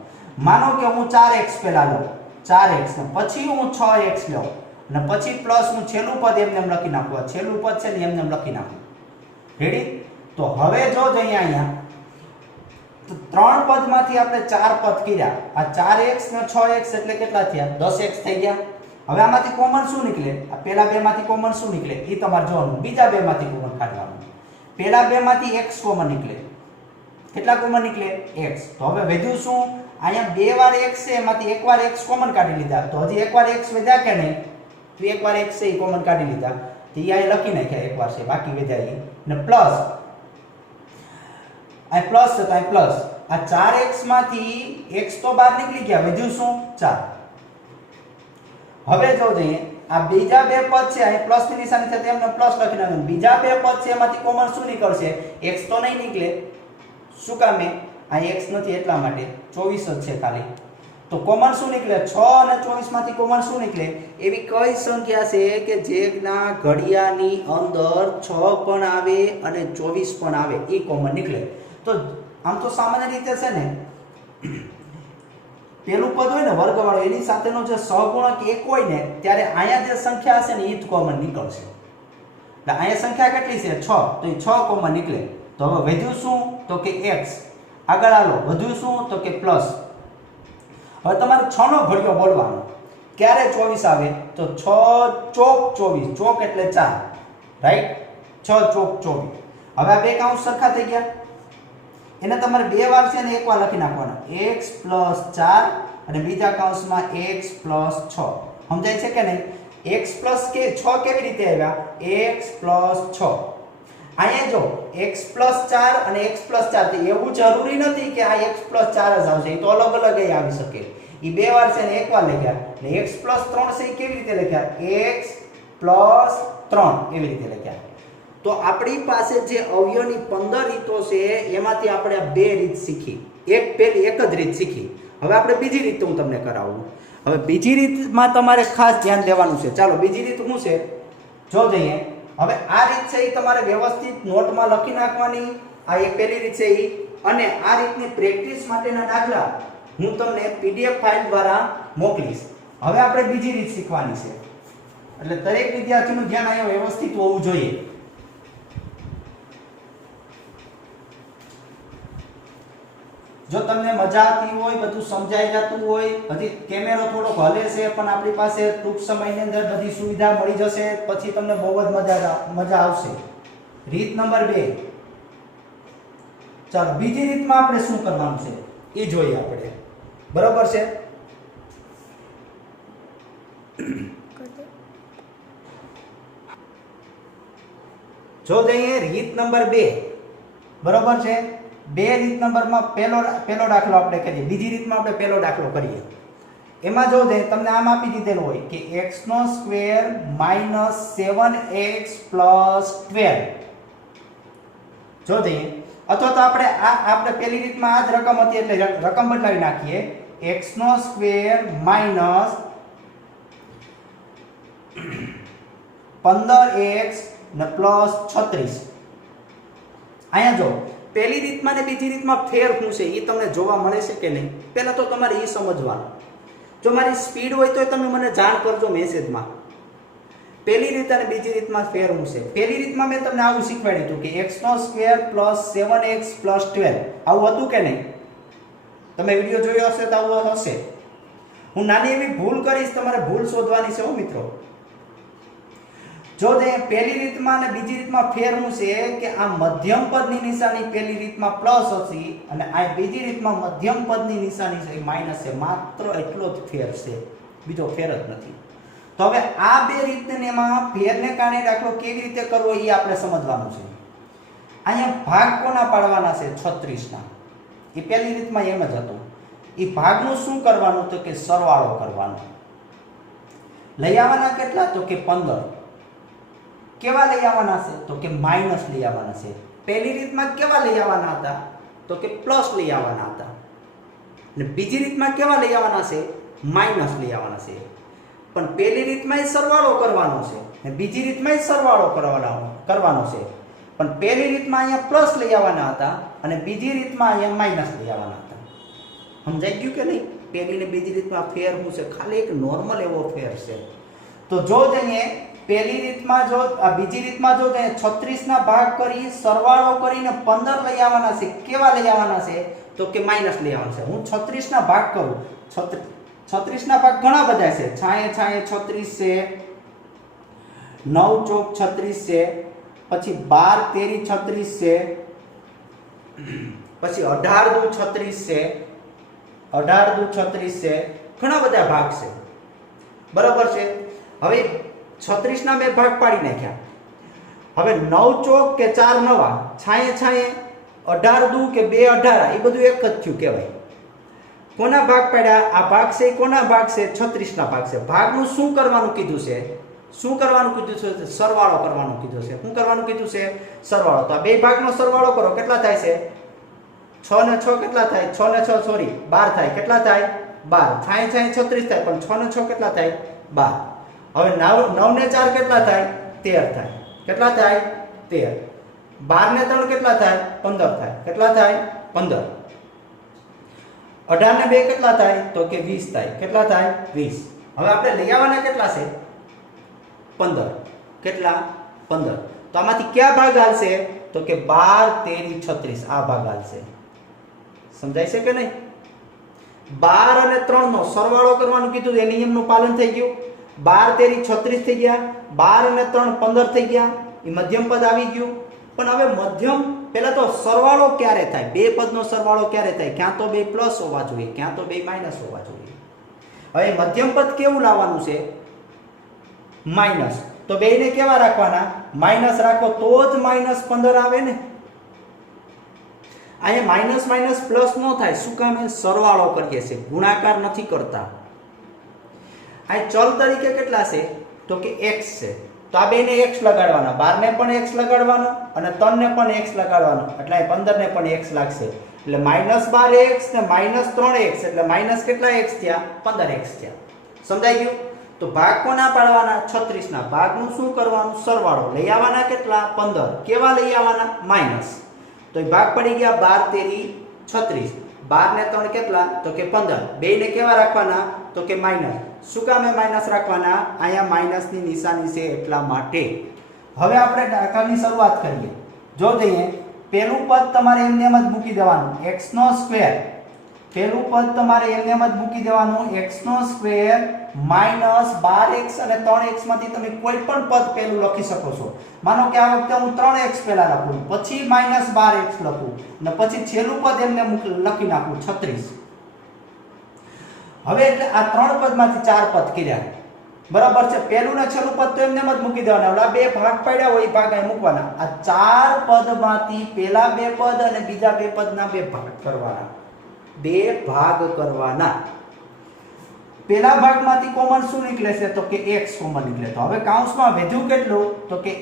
માનો કે હું 4x પહેલા લઉં, 4x ને પછી હું 6x લઉં અને પછી પ્લસ હું છેલ્લું પદ એમને એમ લખી નાખું. છેલ્લું પદ છે ને એમને એમ લખી નાખું. રેડી? તો હવે જો જઈએ અહીંયા તો 3 પદમાંથી આપણે 4 પદ કર્યા. આ 4x ને 6x એટલે કેટલા થયા? 10x થઈ ગયા. હવે આમાંથી કોમન શું નીકળે? આ પહેલા બે માંથી કોમન શું નીકળે એ તમારે જોવાનું. બીજા બે માંથી કોમન કાઢવાનું. પહેલા બે માંથી x કોમન નીકળે. કેટલા કોમન નીકળે? x. તો હવે વધ્યું શું? અહીંયા બે વાર x છે, એમાંથી એક વાર x કોમન કાઢી લીધા. તો હજી એક વાર x વધ્યા કે નહીં? તો એક વાર x છે એ કોમન કાઢી લીધા. તો એ અહીં લખી નાખ્યા એક વાર છે, બાકી વધ્યા એ. ને પ્લસ આ પ્લસ છે તો આ પ્લસ. આ 4x માંથી x તો બહાર નીકળી ગયા, વધ્યું શું? 4. હવે જો જોઈએ આ બીજા બે પદ છે, અહીં પ્લસ ની નિશાની છે તેમને પ્લસ લખી નાખવાનું. બીજા બે પદ છે એમાંથી કોમન શું નીકળશે? x તો નહીં નીકળે. શું કામે? આ x નથી એટલા માટે. 24 જ છે ખાલી. તો કોમન શું નીકળે? 6 અને 24 માંથી કોમન શું નીકળે? એવી કઈ સંખ્યા છે કે જેના ઘડિયાની અંદર 6 પણ આવે અને 24 પણ આવે, એ કોમન નીકળે. તો આમ તો સામાન્ય રીતે છે ને પેલું પદ હોય ને વર્ગવાળો, એની સાથેનો જે સહગુણક 1 હોય ને ત્યારે અહીંયા જે સંખ્યા હશે ને એ જ કોમન નીકળશે. એટલે અહીંયા સંખ્યા કેટલી છે? 6. તો એ 6 કોમન નીકળે. તો હવે વધ્યું શું? તો કે x. આગળ હાલો, વધ્યું શું? તો કે પ્લસ. હવે તમારે 6 નો ઘડિયો બોલવાનો. ક્યારે 24 આવે? તો 6 ચોક 24. ચોક એટલે 4. રાઈટ? 6 ચોક 24. હવે આ બે કાઉન્ટ સરખા થઈ ગયા. એને તમારે બે વાર છે ને એકવાર લખી નાખવાના x + 4 અને બીજા કૌંસમાં x + 6 સમજાય છે કે નહીં x + 6 કેવી રીતે આવ્યા x + 6 અહીંયા જો x + 4 અને x + 4 તો એવું જરૂરી નથી કે આ x + 4 જ આવશે એ તો અલગ અલગ આવી શકે એ બે વાર છે ને એકવાર લખ્યા ને x + 3 છે કેવી રીતે લખ્યા x + 3 એવી રીતે લખ્યા તો આપણી પાસે જે અવયવની 15 રીતો છે એમાંથી આપણે આ બે રીત શીખી એક જ રીત શીખી હવે આપણે બીજી રીત હું તમને કરાવું હવે બીજી રીતમાં તમારે ખાસ ધ્યાન દેવાનું છે ચાલો બીજી રીત શું છે જો જોઈએ હવે આ રીત છે એ તમારે વ્યવસ્થિત નોટમાં લખી નાખવાની આ એક પહેલી રીત છે એ અને આ રીતની પ્રેક્ટિસ માટેના દાખલા હું તમને પીડીએફ ફાઇલ દ્વારા મોકલીશ હવે આપણે બીજી રીત શીખવાની છે એટલે દરેક વિદ્યાર્થીનું ધ્યાન અહીંયા વ્યવસ્થિત હોવું જોઈએ જો તમને મજા આવતી હોય બધું સમજાઈ જતું હોય હજી કેમેરો થોડોક હલે છે પણ આપણી પાસે ટૂંક સમયની અંદર બધી સુવિધા મળી જશે પછી તમને બહુ જ મજા આવશે રીત નંબર 2 ચાલો બીજી રીતમાં આપણે શું કરવાનું છે એ જોઈએ આપણે બરાબર છે જો જોઈએ રીત નંબર 2 બરાબર છે બે રીત નંબરમાં પહેલો દાખલો આપણે કરીએ બીજી રીતમાં આપણે પહેલો દાખલો કરીએ એમાં જો તમને આમ આપી દીધેલું હોય કે x² - 7x + 12 જો જોઈએ અથવા તો આપણે પહેલી રીતમાં આ જ રકમ હતી એટલે રકમ બદલાવી નાખીએ x² - 15x ને +36 અહીંયા જો પહેલી રીતમાં ને બીજી રીતમાં ફેર શું છે એ તમને જોવા મળે છે કે નહીં પહેલા તો તમારે એ સમજવાનું જો મારી સ્પીડ હોય તો તમે મને જાણ કરજો મેસેજમાં પહેલી રીત અને બીજી રીતમાં ફેર શું છે પહેલી રીતમાં મેં તમને આવું શીખવાડ્યું હતું કે x² + 7x + 12 આવું હતું કે નહીં તમે વિડિયો જોયો હશે તો આવું હશે હું નાની એવી ભૂલ કરીશ તમારે ભૂલ શોધવાની છે હો મિત્રો જો તે પહેલી રીતમાં અને બીજી રીતમાં ફેર શું છે કે આ મધ્યમ પદની નિશાની પહેલી રીતમાં પ્લસ હતી અને આ બીજી રીતમાં મધ્યમ પદની નિશાની છે માઈનસ છે માત્ર એટલો જ ફેર છે બીજો ફેર જ નથી તો હવે આ બે રીતમાં ફેરને કારણે દાખલો કેવી રીતે કરવો એ આપણે સમજવાનું છે અહીંયા ભાગ કોના પાડવાના છે 36 ના એ પહેલી રીતમાં એમ જ હતું એ ભાગનું શું કરવાનું તો કે સરવાળો કરવાનો લઈ આવવાના કેટલા તો કે 15 કેવા લઈ આવવાના છે તો કે માઈનસ લઈ આવવાના છે પહેલી રીતમાં કેવા લઈ આવવાના હતા તો કે પ્લસ લઈ આવવાના હતા અને બીજી રીતમાં કેવા લઈ આવવાના છે માઈનસ લઈ આવવાના છે પણ પહેલી રીતમાં સરવાળો કરવાનો છે અને બીજી રીતમાં સરવાળો કરવાનો છે પણ પહેલી રીતમાં અહીંયા પ્લસ લઈ આવવાના હતા અને બીજી રીતમાં અહીંયા માઈનસ લઈ આવવાના હતા સમજાઈ ગયું કે નહીં પહેલી ને બીજી રીતમાં ફેર શું છે ખાલી એક નોર્મલ એવો ફેર છે તો જો જઈએ પહેલી રીતમાં જો આ બીજી રીતમાં જો 36 ના ભાગ કરી સરવાળો કરીને 15 લઈ આવવાના છે કેવા લઈ આવવાના છે તો કે માઈનસ લઈ આવવાના છે હું 36 ના ભાગ કરું 36 ના ભાગ ઘણા બધા છે છાએ 36 છે 9 ચોક 36 છે પછી 12 તેરી 36 છે પછી 18 દુ 36 છે 18 દુ 36 છે ઘણા બધા ભાગ છે બરાબર છે હવે 36 ના બે ભાગ પાડી નાખ્યા હવે 9 ચોક કે 4 નવા છાએ 18 દુ કે 2 18 એ બધું એક જ થયું કહેવાય કોના ભાગ પાડ્યા આ ભાગ છે કોના ભાગ છે 36 ના ભાગ છે ભાગનું શું કરવાનું કીધું છે સરવાળો કરવાનું કીધું છે શું કરવાનું કીધું છે સરવાળો તો આ બે ભાગનો સરવાળો કરો કેટલા થાય છે 6 ને 6 કેટલા થાય 6 ને 6 સોરી 12 થાય કેટલા થાય 12 છાએ 36 થાય પણ 6 ને 6 કેટલા થાય 12 હવે 9 ને 4 કેટલા થાય 13 થાય કેટલા થાય 13 12 ને 3 કેટલા થાય 15 થાય કેટલા થાય 15 18 ને 2 કેટલા થાય તો કે 20 થાય કેટલા થાય 20 હવે આપણે લઈ આવવાના કેટલા છે 15 કેટલા 15 તો આમાંથી કયા ભાગ હાલશે તો કે 12 13 36 આ ભાગ હાલશે સમજાય છે કે નહીં 12 અને 3 નો સરવાળો કરવાનું કીધું એ નિયમનું પાલન થઈ ગયું 12 તેરી 36 થઈ ગયા 12 અને 3 15 થઈ ગયા એ મધ્યમ પદ આવી ગયું પણ હવે મધ્યમ પહેલા તો સરવાળો ક્યારે થાય, બે પદનો સરવાળો ક્યારે થાય, ક્યાં તો બે પ્લસ હોવા જોઈએ, ક્યાં તો બે માઇનસ હોવા જોઈએ. હવે મધ્યમ પદ કેવું લાવવાનું છે, માઇનસ. તો બેને કેવા રાખવાના, માઇનસ રાખો તો જ -15 આવે ને. અહીંયા માઇનસ માઇનસ પ્લસ ન થાય, શું કામ, સરવાળો કરીએ છીએ, ગુણાકાર નથી કરતા. આ ચલ તરીકે કેટલા છે, તો કે x છે, તો આ બેને x લગાડવાના, 12 ને પણ x લગાડવાનો અને 3 ને પણ x લગાડવાનો, એટલે 15 ને પણ x લાગશે, એટલે -12x ને -3x, એટલે માઇનસ કેટલા x થયા, 15x થયા. સમજાઈ ગયું. તો ભાગ કોના પાડવાના, 36 ના. ભાગનું શું કરવાનું, સરવાળો લઈ આવવાના, કેટલા, 15. કેવા લઈ આવવાના, માઇનસ. તો ભાગ પડી ગયા 12 તેરી 36, 12 ને 3 કેટલા, તો કે 15. બે ને કેવા રાખવાના, તો કે માઇનસ. શું કામ માઇનસ રાખવાના, અહીંયા માઇનસની નિશાની છે એટલા માટે. હવે આપણે દાખલાની શરૂઆત કરીએ. જો જોઈએ, પહેલું પદ તમારે એમને એમ જ મૂકી દેવાનું, x². પહેલું પદ તમારે એમને એમ જ મૂકી દેવાનું, x² -12x અને 3x માંથી તમે કોઈ પણ પદ પહેલું લખી શકો છો. માનો કે આ વખતે હું 3x પહેલા લખું, પછી -12x લખું અને પછી છેલ્લું પદ એમને લખી નાખું 36. હવે એટલે આ ત્રણ પદમાંથી ચાર પદ કર્યા, બરાબર છે. પહેલું ને છેલ્લું પદ તો એમને જ મૂકી દેવાના, ઓલા બે ભાગ પાડ્યા હોય એ ભાગ અહીં મૂકવાના. આ ચાર પદમાંથી પહેલા બે પદ અને બીજા બે પદના બે ભાગ કરવાના, બે ભાગ કરવાના. પહેલા ભાગમાંથી કોમન શું નીકળે છે, તો કે x કોમન નીકળે. તો હવે કૌંસમાં વધ્યું કેટલું, તો કે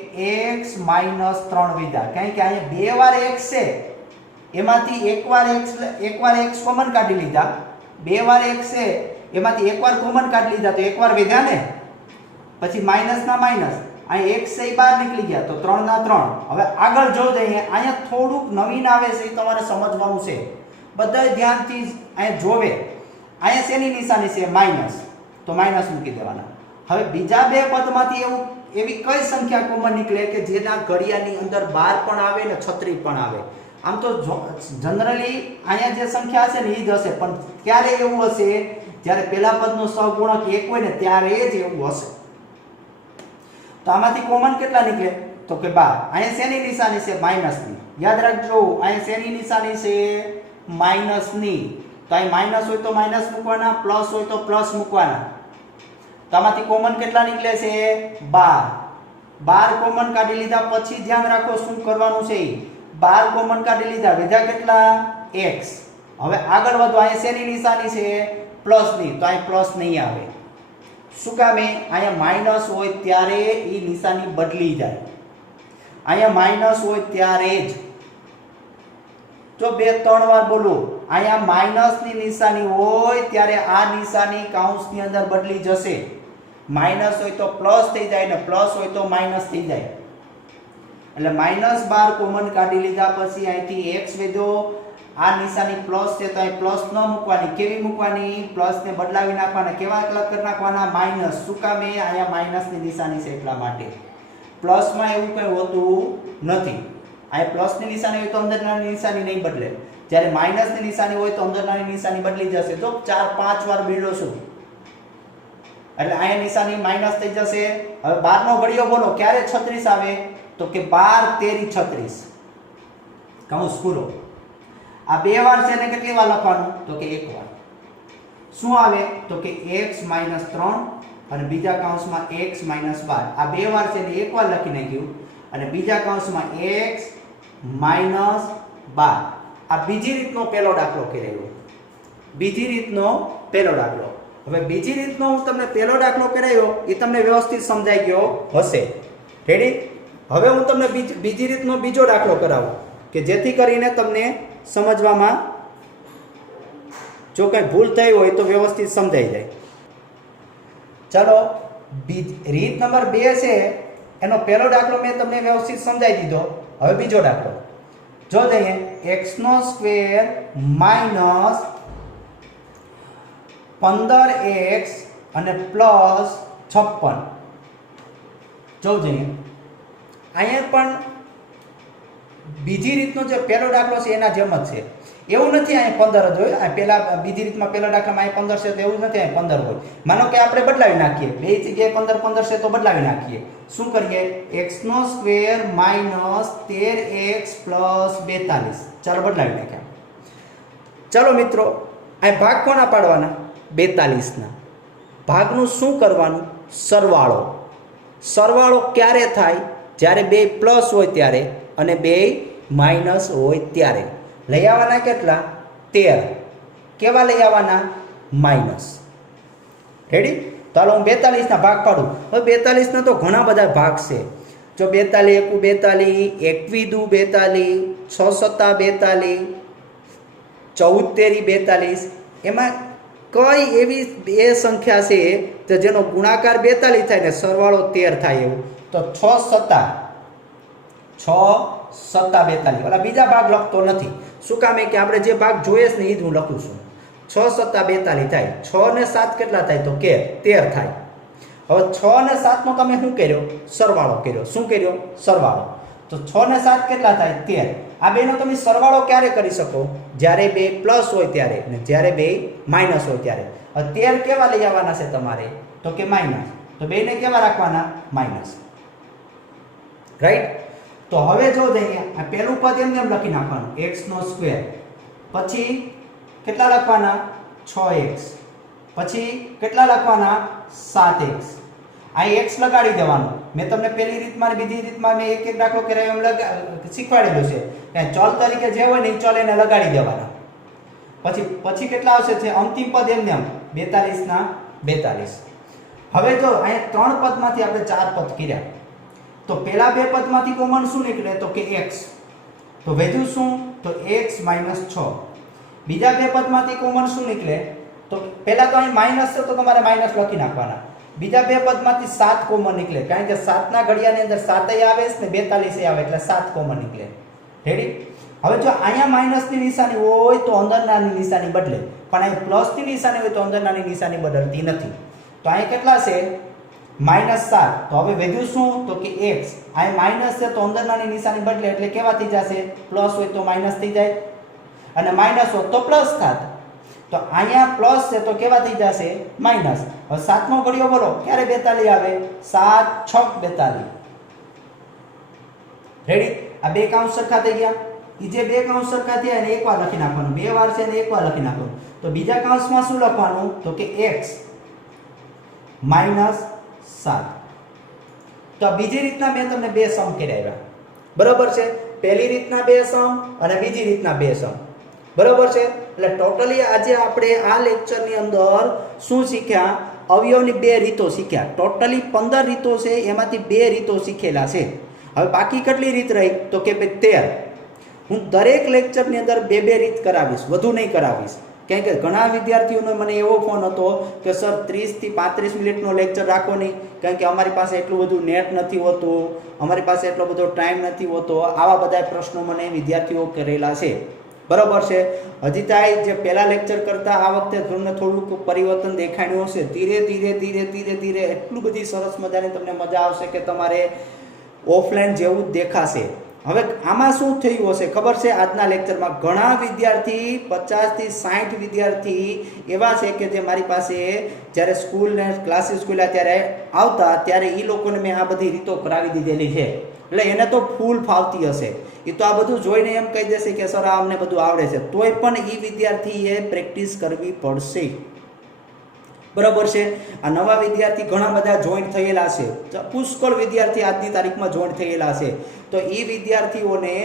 x - 3 વિધા. કારણ કે અહીંયા બે વાર x છે, એમાંથી એકવાર x કોમન કાઢી લીધા, બે વાર x છે એમાંથી એકવાર કોમન કાઢી લીધા, તો એકવાર વધ્યા ને, પછી માઈનસ ના માઈનસ, અહીં x છે બહાર નીકળી ગયા, તો 3 ના 3. હવે આગળ જો જઈએ, અહીંયા થોડુંક નવીન આવે છે, એ તમારે સમજવાનું છે, બધા ધ્યાનથી અહીંયા જોવે. અહીંયા શેની નિશાની છે, માઈનસ, તો માઈનસ મૂકી દેવાના. હવે બીજા બે પદમાંથી એવી કઈ સંખ્યા કોમન નીકળે કે જેના ઘડિયાની અંદર 12 પણ આવે ને 36 પણ આવે. આમ તો જનરલી અહીંયા જે સંખ્યા હશે ને એ જ હશે, પણ ક્યારે એવું હશે, જ્યારે પહેલા પદનો સહગુણક 1 હોય ને ત્યારે જ એવું હશે. તો આમાંથી કોમન કેટલા નીકળે, તો કે 12. અહીંયા શેની નિશાની છે, માઈનસની. યાદ રાખજો, અહીંયા શેની નિશાની છે, માઈનસની. તો અહીં માઈનસ હોય તો માઈનસ મૂકવાના, પ્લસ હોય તો પ્લસ મૂકવાના. તો આમાંથી કોમન કેટલા નીકળે છે, 12. 12 કોમન કાઢી લીધા પછી ધ્યાન રાખો શું કરવાનું છે. 12 કોમન કાઢી લીધા, વધ્યા કેટલા, x. હવે આગળ વધો, અહીંયા શેની નિશાની છે, પ્લસ ની. તો અહીં પ્લસ નહીં આવે. શું કામે, અહીંયા માઈનસ હોય ત્યારે એ નિશાની બદલી જાય. અહીંયા માઈનસ હોય ત્યારે જ, જો 2-3 વાર બોલો, અહીંયા માઈનસ ની નિશાની હોય ત્યારે આ નિશાની કૌંસની અંદર બદલી જશે. માઈનસ હોય તો પ્લસ થઈ જાય ને પ્લસ હોય તો માઈનસ થઈ જાય. એટલે -12 કોમન કાઢી લીધા પછી અહીંથી x વધ્યો, આ નિશાની પ્લસ છે તો અહીં પ્લસ ન મૂકવાની, કેવી મૂકવાની, પ્લસ ને બદલાવી નાખવાના. કેવા અલગ કરી નાખવાના, માઈનસ. શું કામ, અહીંયા માઈનસ ની નિશાની છે એટલા માટે. પ્લસમાં એવું કંઈ હોતું નથી. અહીં પ્લસ ની નિશાની હોય તો અંદરની નિશાની નહીં બદલે, જ્યારે માઈનસ ની નિશાની હોય તો અંદરની નિશાની બદલી જશે. તો 4-5 વાર બીડો છું, એટલે અહીંયા નિશાની માઈનસ થઈ જશે. હવે 12 નો ઘડિયો બોલો, ક્યારે 36 આવે, તો કે 12 તેરી 36. કૌંસ પૂરો. આ બે વાર છે ને કેટલી વાર લખવાનું, તો કે એક વાર. શું આવે, તો કે x - 3 અને બીજા કૌંસમાં x - 12. આ બે વાર છે ને એક વાર લખી નાખ્યું, અને બીજા કૌંસમાં x - 12. આ બીજી રીતનો પહેલો દાખલો કરાયો, બીજી રીતનો પહેલો દાખલો. હવે બીજી રીતનો હું તમને પહેલો દાખલો કરાયો એ તમને વ્યવસ્થિત સમજાઈ ગયો હશે. રેડી? હવે હું તમને બીજી રીતનો બીજો દાખલો કરાવું કે જેથી કરીને તમને સમજવામાં જો કંઈ ભૂલ થઈ હોય તો વ્યવસ્થિત સમજાઈ જાય. ચાલો, રીત નંબર 2 છે, એનો પહેલો દાખલો મેં તમને વ્યવસ્થિત સમજાવી દીધો. હવે બીજો દાખલો જો જઈએ, x² માઈનસ 15x અને પ્લસ 56. જો જઈએ, અહીંયા પણ બીજી રીતનો જે પહેલો દાખલો છે એના જેમ જ છે. એવું નથી અહીંયા 15 જ હોય. આ પહેલા બીજી રીતમાં પહેલા દાખલામાં અહીંયા 15 છે તો એવું નથી અહીંયા 15 હોય. માનો કે આપણે બદલાવી નાખીએ, બે જગ્યાએ 15 છે તો બદલાવી નાખીએ, શું કરીએ? x² - 13x + 42. ચાલો બદલાવી નાખ્યા. ચાલો મિત્રો, આ ભાગ કોના પાડવાના? 42 ના. ભાગનું શું કરવાનું? સરવાળો. સરવાળો ક્યારે થાય? જ્યારે બે પ્લસ હોય ત્યારે અને બે માઇનસ હોય ત્યારે. લઈ આવવાના કેટલા? 13. કેવા લઈ આવવાના? માઇનસ. રેડી? ચાલો હું 42 ના ભાગ પાડું. હવે 42 ના તો ઘણા બધા ભાગ છે. જો 42 × 1 = 42, 21 × 2 = 42, 6 × 7 = 42, 14 × 42. એમાં કઈ એવી બે સંખ્યા છે કે જેનો ગુણાકાર 42 થાય ને સરવાળો 13 થાય એવું? તો 6 × 7 = 42. ઓલા બીજા ભાગ લખતો નથી. શું કામ? કે આપણે જે ભાગ જોઈએ છે ને એ જ હું લખું છું. 6 × 7 = 42 થાય. 6 ને 7 કેટલા થાય? તો કે 13 થાય. હવે 6 ને 7 નો તમે શું કર્યો? સરવાળો કર્યો. શું કર્યો? સરવાળો. તો 6 ને 7 કેટલા થાય? 13. આ બેનો તમે સરવાળો ક્યારે કરી શકો? જ્યારે બે પ્લસ હોય ત્યારે અને જ્યારે બે માઇનસ હોય ત્યારે. હવે 13 કેવા લઈ આવવાના છે તમારે? તો કે માઇનસ. તો બેને કેવા રાખવાના? માઇનસ. રાઈટ? તો હવે જો જઈએ, આ પહેલું પદ એમને એમ લખી નાખવાનું, x². પછી કેટલા લખવાના? 6x. પછી કેટલા લખવાના? 7x. આ x લગાડી દેવાનું. મેં તમને પહેલી રીતમાં અને બીજી રીતમાં મેં એક એક દાખલો કરાવ્યો એમ શીખવાડેલું છે કે ચલ તરીકે જે હોય ને એ ચલ એને લગાડી દેવાના. પછી કેટલા આવશે? છે અંતિમ પદ એમને એમ 42 ના 42. હવે જો અહીંયા ત્રણ પદમાંથી આપણે ચાર પદ કર્યા, તો પહેલા બે પદમાંથી કોમન શું નીકળે? તો કે x. તો વધ્યું શું? તો x - 6. બીજા બે પદમાંથી કોમન શું નીકળે? તો પહેલા તો અહીં માઇનસ છે તો તમારે માઇનસ લખી નાખવાના. બીજા બે પદમાંથી 7 કોમન નીકળે, કારણ કે 7 ના ઘડિયાની અંદર 7 આવે છે ને 42 આવે, એટલે 7 કોમન નીકળે. રેડી? હવે જો અહીંયા માઇનસની નિશાની હોય તો અંદરનાની નિશાની બદલે, પણ અહીં પ્લસની નિશાની હોય તો અંદરનાની નિશાની બદલતી નથી. તો અહીં કેટલા છે? -7. તો હવે વધ્યું શું? તો કે x. અહીં માઇનસ છે તો અંદરનાની નિશાની બદલે, એટલે કેવા થઈ જશે? પ્લસ હોય તો માઇનસ થઈ જાય અને માઇનસ હોય તો પ્લસ થાત. તો અહીંયા પ્લસ છે તો કેવા થઈ જશે? માઇનસ. હવે 7મો ઘડિયો બોલો ક્યારે 42 આવે? 7 × 6 = 42. રેડી? આ બે કાઉન્ટ સરખા થઈ ગયા. ઈ જે બે કાઉન્ટ સરખા થયા એને એકવાર લખી નાખવાનું, બે વાર છે ને એકવાર લખી નાખવાનું. તો બીજા કાઉન્ટમાં શું લખવાનું? તો કે x - 7. તો બીજી રીતના મેં તમને બે સમ કરાવ્યા. બરાબર છે? પહેલી રીતના બે સમ અને બીજી રીતના બે સમ. બરાબર છે? એટલે ટોટલી આજે આપણે આ લેક્ચરની અંદર શું શીખ્યા? અવયવની બે રીતો શીખ્યા. ટોટલી 15 રીતો છે, એમાંથી બે રીતો શીખેલા છે. હવે બાકી કેટલી રીત રહી? તો કે 13. હું દરેક લેક્ચરની અંદર બે રીત કરાવીશ, વધુ નહીં કરાવીશ. કેમ કે ઘણા વિદ્યાર્થીઓનો મને એવો ફોન હતો કે સર 30 થી 35 મિનિટનો લેક્ચર રાખો નહીં, કારણ કે અમારી પાસે એટલું બધું નેટ નથી હોતું, અમારી પાસે એટલો બધો ટાઈમ નથી હોતો. આવા બધા પ્રશ્નો મને વિદ્યાર્થીઓ કરેલા છે. બરાબર છે? હજી ત્યાં જે પહેલા લેક્ચર કરતા આ વખતે તમને થોડુંક પરિવર્તન દેખાણ્યું હશે. ધીરે ધીરે એટલું બધી સરસ મજાની તમને મજા આવશે કે તમારે ઓફલાઈન જેવું જ દેખાશે. હવે આમાં શું થયું હશે ખબર છે? આજના લેક્ચરમાં ઘણા વિદ્યાર્થી 50 થી 60 વિદ્યાર્થી એવા છે કે જે મારી પાસે જ્યારે સ્કૂલ ને ક્લાસીસ ખુલ્યા ત્યારે આવતા, ત્યારે એ લોકોને મેં આ બધી રીતો કરાવી દીધેલી છે. એટલે એને તો ફૂલ ફાવતી હશે. એ તો આ બધું જોઈને એમ કહી દેશે કે સર આ અમને બધું આવડે છે. તોય પણ એ વિદ્યાર્થીએ પ્રેક્ટિસ કરવી પડશે. બરાબર છે? આ નવા વિદ્યાર્થી ઘણા બધા જોઈન્ટ થયેલા છે, પુષ્કળ વિદ્યાર્થી આજની તારીખમાં જોઈન્ટ થયેલા છે. તો એ વિદ્યાર્થીઓને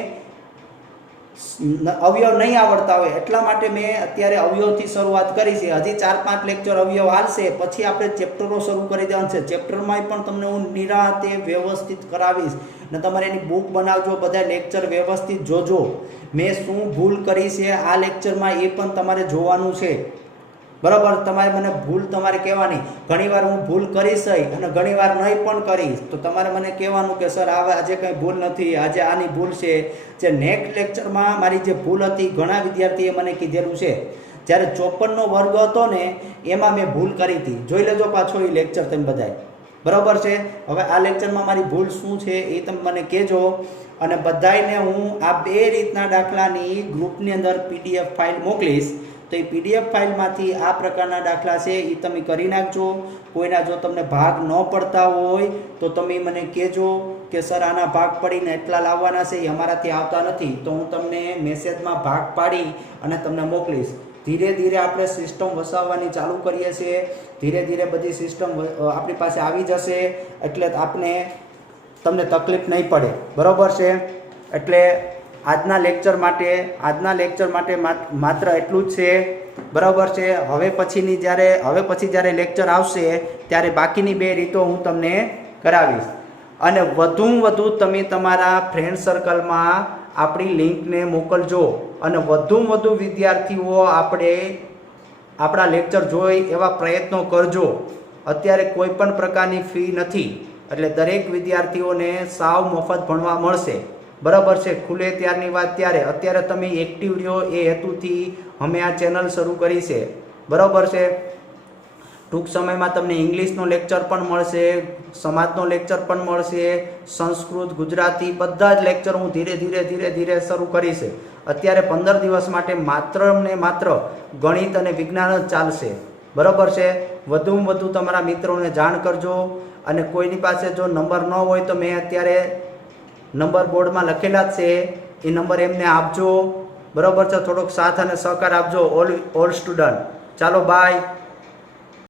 અવયવ નહીં આવડતા હોય એટલા માટે મેં અત્યારે અવયવથી શરૂઆત કરી છે. હજી 4-5 લેક્ચર અવયવ હાલશે, પછી આપણે ચેપ્ટરો શરૂ કરી દેવાનું છે. ચેપ્ટરમાં પણ તમને હું નિરાંતે વ્યવસ્થિત કરાવીશ ને તમારે એની બુક બનાવજો, બધા લેક્ચર વ્યવસ્થિત જોજો. મેં શું ભૂલ કરી છે આ લેક્ચરમાં એ પણ તમારે જોવાનું છે. બરાબર? તમારે મને ભૂલ તમારે કહેવાની. ઘણીવાર હું ભૂલ કરીશ અને ઘણીવાર નહીં પણ કરીશ, તો તમારે મને કહેવાનું કે સર આજે કંઈ ભૂલ નથી, આજે આની ભૂલ છે. જે નેક્સ્ટ લેક્ચરમાં મારી જે ભૂલ હતી ઘણા વિદ્યાર્થીએ મને કીધેલું છે. જ્યારે 54નો વર્ગ હતો ને એમાં મેં ભૂલ કરી હતી. જોઈ લેજો પાછો એ લેક્ચર તમે બધાય. બરાબર છે? હવે આ લેક્ચરમાં મારી ભૂલ શું છે એ તમે મને કહેજો, અને બધાને હું આ બે રીતના દાખલાની ગ્રુપની અંદર PDF ફાઇલ મોકલીશ. તો એ PDF ફાઇલમાંથી આ પ્રકારના દાખલા છે એ તમે કરી નાખજો. કોઈના જો તમને ભાગ ન પડતા હોય તો તમે મને કહેજો કે સર આના ભાગ પડીને એટલા લાવવાના છે, એ અમારાથી આવતા નથી, તો હું તમને મેસેજમાં ભાગ પાડી અને તમને મોકલીશ. ધીરે ધીરે આપણે સિસ્ટમ વસાવવાની ચાલુ કરીએ છીએ. ધીરે ધીરે બધી સિસ્ટમ આપણી પાસે આવી જશે એટલે તમને તકલીફ નહીં પડે. બરાબર છે? એટલે આજના લેક્ચર માટે માત્ર એટલું જ છે. બરાબર છે? હવે પછી જ્યારે લેક્ચર આવશે ત્યારે બાકીની 2 રીતો હું તમને કરાવીશ. અને વધુમાં વધુ તમે તમારા ફ્રેન્ડ સર્કલમાં આપણી લિંકને મોકલજો અને વધુમાં વધુ વિદ્યાર્થીઓ આપણા લેક્ચર જોઈ એવા પ્રયત્નો કરજો. અત્યારે કોઈ પણ પ્રકારની ફી નથી એટલે દરેક વિદ્યાર્થીઓને સાવ મફત ભણવા મળશે. બરાબર છે? ખુલે ત્યારની વાત ત્યારે. અત્યારે તમે એક્ટિવ રહ્યો એ હેતુથી અમે આ ચેનલ શરૂ કરી છે. બરાબર છે? ટૂંક સમયમાં તમને ઇંગ્લિશનો લેક્ચર પણ મળશે, સમાજનો લેક્ચર પણ મળશે, સંસ્કૃત, ગુજરાતી બધા જ લેક્ચર હું ધીરે ધીરે શરૂ કરીશ. અત્યારે 15 દિવસ માટે માત્ર ને માત્ર ગણિત અને વિજ્ઞાન જ ચાલશે. બરાબર છે? વધુમાં વધુ તમારા મિત્રોને જાણ કરજો. અને કોઈની પાસે જો નંબર ન હોય તો મેં અત્યારે નંબર બોર્ડમાં લખેલા જ છે, એ નંબર એમને આપજો. બરાબર છે? થોડોક સાથ અને સહકાર આપજો ઓલ સ્ટુડન્ટ. ચાલો બાય.